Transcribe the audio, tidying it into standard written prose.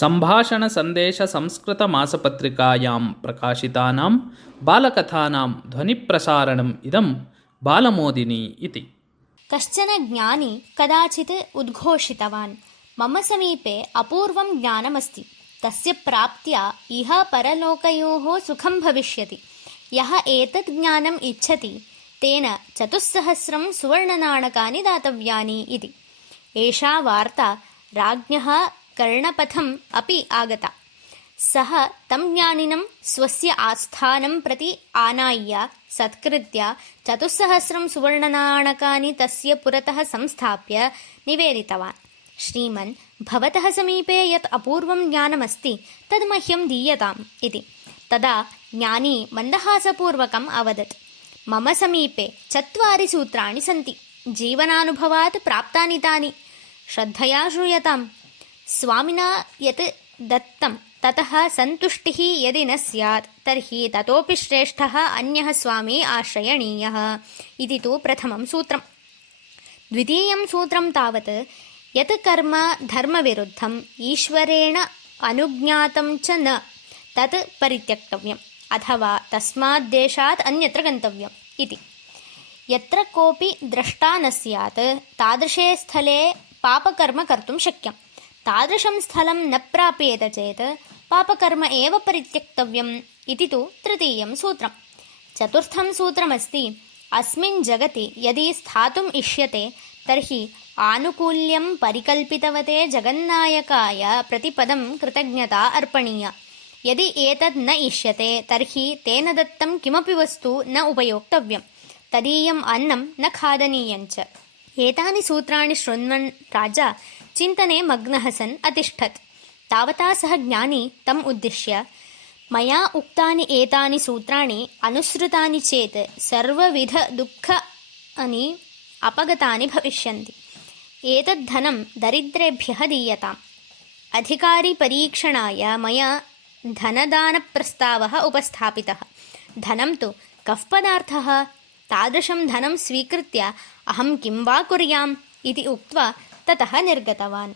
सम्भाषणसन्देशसंस्कृतमासपत्रिकायां प्रकाशितानां बालकथानां ध्वनिप्रसारणम् इदं बालमोदिनी इति। कश्चन ज्ञानी कदाचित् उद्घोषितवान्, मम समीपे अपूर्वं ज्ञानमस्ति, तस्य प्राप्त्या इह परलोकयोः सुखं भविष्यति। यः एतत् ज्ञानम् इच्छति तेन 4,000 सुवर्णनाणकानि दातव्यानि इति। एषा वार्ता राज्ञः कर्णपथम् अपि आगता। सः तं ज्ञानिनं स्वस्य आस्थानं प्रति आनाय्य सत्कृत्य 4,000 सुवर्णनाणकानि तस्य पुरतः संस्थाप्य निवेदितवान्। श्रीमन्, भवतः समीपे यत् अपूर्वं ज्ञानमस्ति तद् मह्यं दीयताम् इति। तदा ज्ञानी मन्दहासपूर्वकम् अवदत्, मम समीपे 4 सूत्राणि सन्ति, जीवनानुभवात् प्राप्तानि तानि। श्रद्धया श्रूयताम्। स्वामिना यत् दत्तं ततः सन्तुष्टिः यदि न स्यात् तर्हि ततोपि श्रेष्ठः अन्यः स्वामी आश्रयणीयः इति तु प्रथमं सूत्रम्। द्वितीयं सूत्रं तावत् यत् कर्म धर्मविरुद्धम् ईश्वरेण अनुज्ञातं च न तत् परित्यक्तव्यम् अथवा तस्मात् देशात् अन्यत्र गन्तव्यम् इति। यत्र कोऽपि द्रष्टा न स्यात् तादृशे स्थले पापकर्म कर्तुं शक्यम्। तादृशं स्थलं न प्राप्येत चेत् पापकर्म एव परित्यक्तव्यम् इति तु तृतीयं सूत्रम्। चतुर्थं सूत्रमस्ति, अस्मिन् जगति यदि स्थातुम् इष्यते तर्हि आनुकूल्यं परिकल्पितवते जगन्नायकाय प्रतिपदं कृतज्ञता अर्पणीया। यदि एतद् न इष्यते तर्हि तेन दत्तं किमपि वस्तु न उपयोक्तव्यं, तदीयम् अन्नं न खादनीयञ्च। एतानि सूत्राणि शृण्वन् राजा चिन्तने मग्नः सन् अतिष्ठत्। तावता सः ज्ञानी तम् उद्दिश्य, मया उक्तानि एतानि सूत्राणि अनुसृतानि चेत् सर्वविधदुःखानि अपगतानि भविष्यन्ति। एतद्धनं दरिद्रेभ्यः दीयताम्। अधिकारिपरीक्षणाय मया धनदानप्रस्तावः उपस्थापितः। धनं तु कः पदार्थः? तादृशं धनं स्वीकृत्य अहं किं वा कुर्याम् इति उक्त्वा ततः निर्गतवान्।